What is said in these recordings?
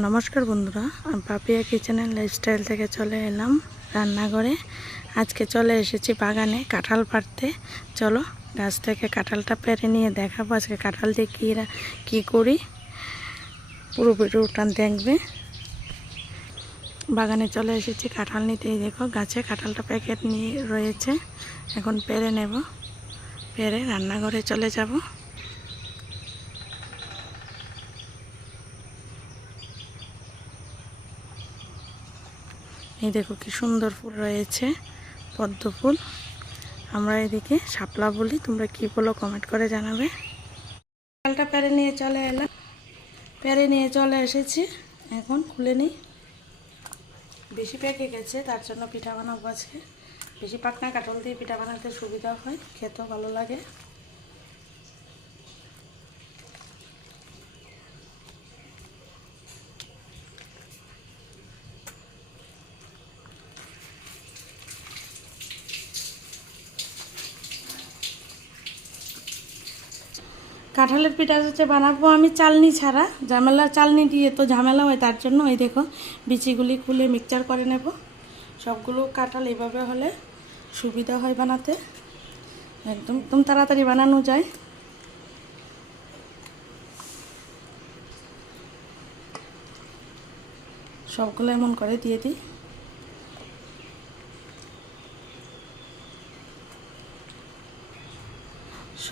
নমস্কার বন্ধুরা পাপিয়া কিচেনের লাইফস্টাইল থেকে চলে এলাম রান্নাঘরে। আজকে চলে এসেছি বাগানে কাঁঠাল পাড়তে। চলো গাছ থেকে কাঁঠালটা পেরে নিয়ে দেখাবো আজকে কাঁঠাল দিয়ে কী কী করি। পুরো ভিডিওটা দেখবে। বাগানে চলে এসেছি কাঁঠাল নিতেই দেখো, গাছে কাঁঠালটা প্যাকেট নিয়ে রয়েছে। এখন পেরে নেব। পেরে রান্নাঘরে চলে যাব। এই দেখো কি সুন্দর ফুল রয়েছে, পদ্ম ফুল। আমরা এদিকে শাপলা বলি, তোমরা কি বলো কমেন্ট করে জানাবে। কালটা প্যারে নিয়ে চলে এলাম। প্যারে নিয়ে চলে এসেছি। এখন খুলে নিই। বেশি পেকে গেছে, তার জন্য পিঠা বানাবো আজকে। বেশি পাকনা কাঁঠাল দিয়ে পিঠা বানাতে সুবিধা হয়, খেতেও ভালো লাগে। কাঁঠালের পিঠা হচ্ছে বানাবো আমি চালনি ছাড়া। ঝামেলা চালনি দিয়ে তো ঝামেলা হয়, তার জন্য ওই দেখো, বিচিগুলি খুলে মিক্সচার করে নেব। সবগুলো কাঁঠাল এইভাবে হলে সুবিধা হয় বানাতে। একদম একদম তাড়াতাড়ি বানানো যায়। সবগুলো এমন করে দিয়ে দিই।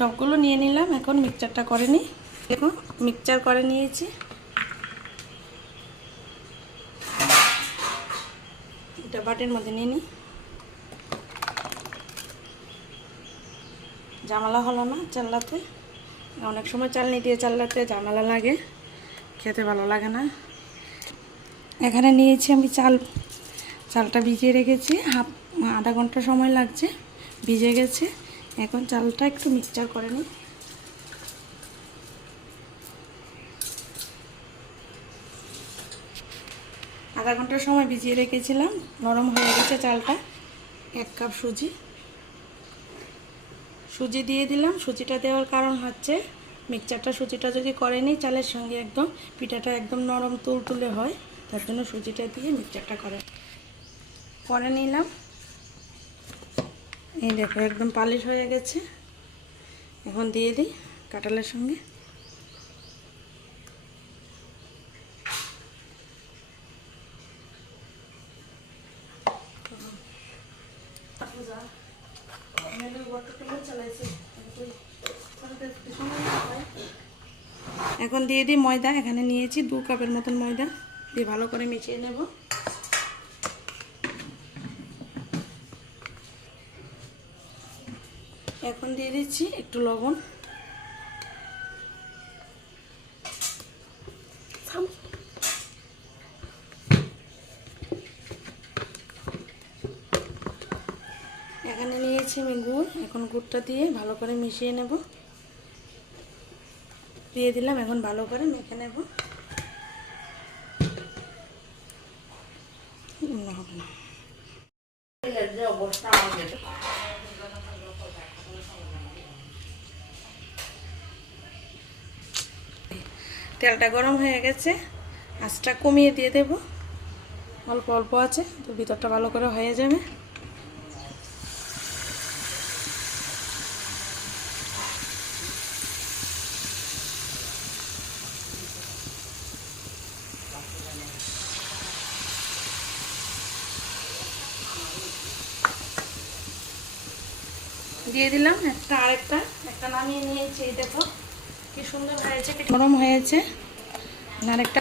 সবগুলো নিয়ে নিলাম। এখন মিক্সচারটা করে নিই। দেখো, মিক্সচার করে নিয়েছি। এটা বাটির মধ্যে নিয়ে নিই। জামালা হলো না চাল্লাতে। অনেক সময় চালনি দিয়ে চাল্লাতে জামালা লাগে। খেতে ভালো লাগে না। এখানে নিয়েছি আমি চাল। চালটা ভিজিয়ে রেখেছি। হাফ আধা ঘণ্টা সময় লাগছে। ভিজে গেছে। এখন চালটা একটু মিক্সচার করে নিই। আধা ঘণ্টার সময় ভিজিয়ে রেখেছিলাম, নরম হয়ে গেছে চালটা, এক কাপ সুজি। সুজি দিয়ে দিলাম, সুজিটা দেওয়ার কারণ হচ্ছে মিক্সচারটা সুজিটা যদি করে নিই, চালের সঙ্গে একদম পিঠাটা একদম নরম তুলতুলে হয়, তার জন্য সুজিটা দিয়ে মিক্সচারটা করে। করে নিলাম। এই দেখো, একদম পালিশ হয়ে গেছে। এখন দিয়ে দিই কাঁঠালের সঙ্গে। এখন দিয়ে দিই ময়দা, এখানে নিয়েছি দু কাপের মতন ময়দা। দিয়ে ভালো করে মিশিয়ে নেব। এখন দিয়ে দিচ্ছি, একটু লবণ। এখানে নিয়েছি আমি গুড়, এখন গুড়টা দিয়ে ভালো করে মিশিয়ে নেব। দিয়ে দিলাম, এখন ভালো করে মেখে নেব। হবে না। তেলটা গরম হয়ে গেছে। আঁচটা কমিয়ে দিয়ে দেব। অল্প অল্প আছে, তো ভিতরটা ভালো করে হয়ে যাবে। দিয়ে দিলাম একটা আরেকটা, একটা নামিয়ে নিয়েছি দেখো। কি সুন্দর হয়েছে কি নরম হয়েছে আর একটা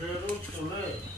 Hello.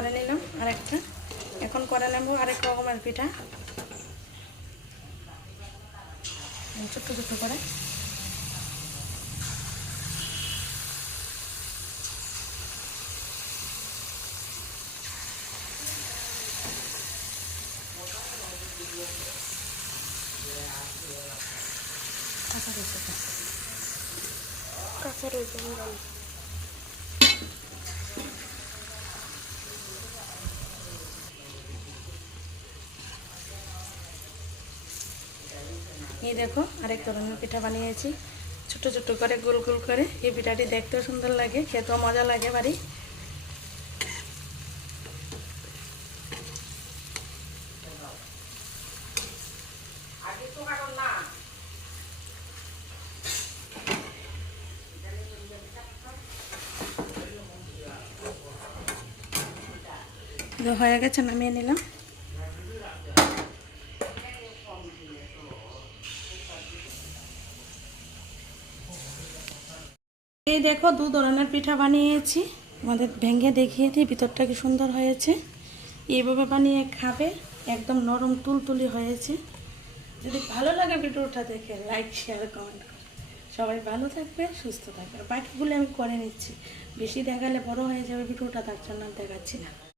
করে নিলাম আরেকটা। এখন করে নেব আরেক রকমের পিঠা। ছোট্ট ছোট্ট করে। কাঁচা রয়েছে কাঁচা রয়েছে এই দেখো আরেক ধরনের পিঠা বানিয়েছি। ছোট ছোট করে, গোল গোল করে। এই পিঠাটি দেখতেও সুন্দর লাগে, খেতেও মজা লাগে বাড়ি। হয়ে গেছে, নামিয়ে নিলাম। এই দেখো দু ধরনের পিঠা বানিয়েছি। আমাদের ভেঙে দেখিয়ে দিই, ভিতরটা কি সুন্দর হয়েছে। এইভাবে বানিয়ে খাবে, একদম নরম তুলতুলি হয়েছে। যদি ভালো লাগে ভিডিওটা দেখে লাইক শেয়ার কমেন্ট সবাই ভালো থাকবে, সুস্থ থাকবে। বাকিগুলো আমি করে নিচ্ছি। বেশি দেখালে বড় হয়ে যাবে ভিডিওটা, তার জন্য দেখাচ্ছি না।